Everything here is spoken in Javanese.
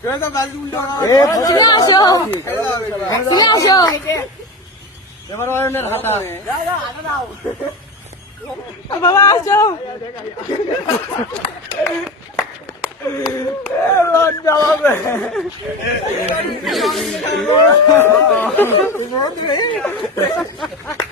그래서 말이 울려. 슬라쇼. 슬라쇼. 내 말로 하면 내가 하다. 야, 야, 안 나오. 아, 봐봐, 아쇼. 哎，乱叫呗！哈哈哈哈哈！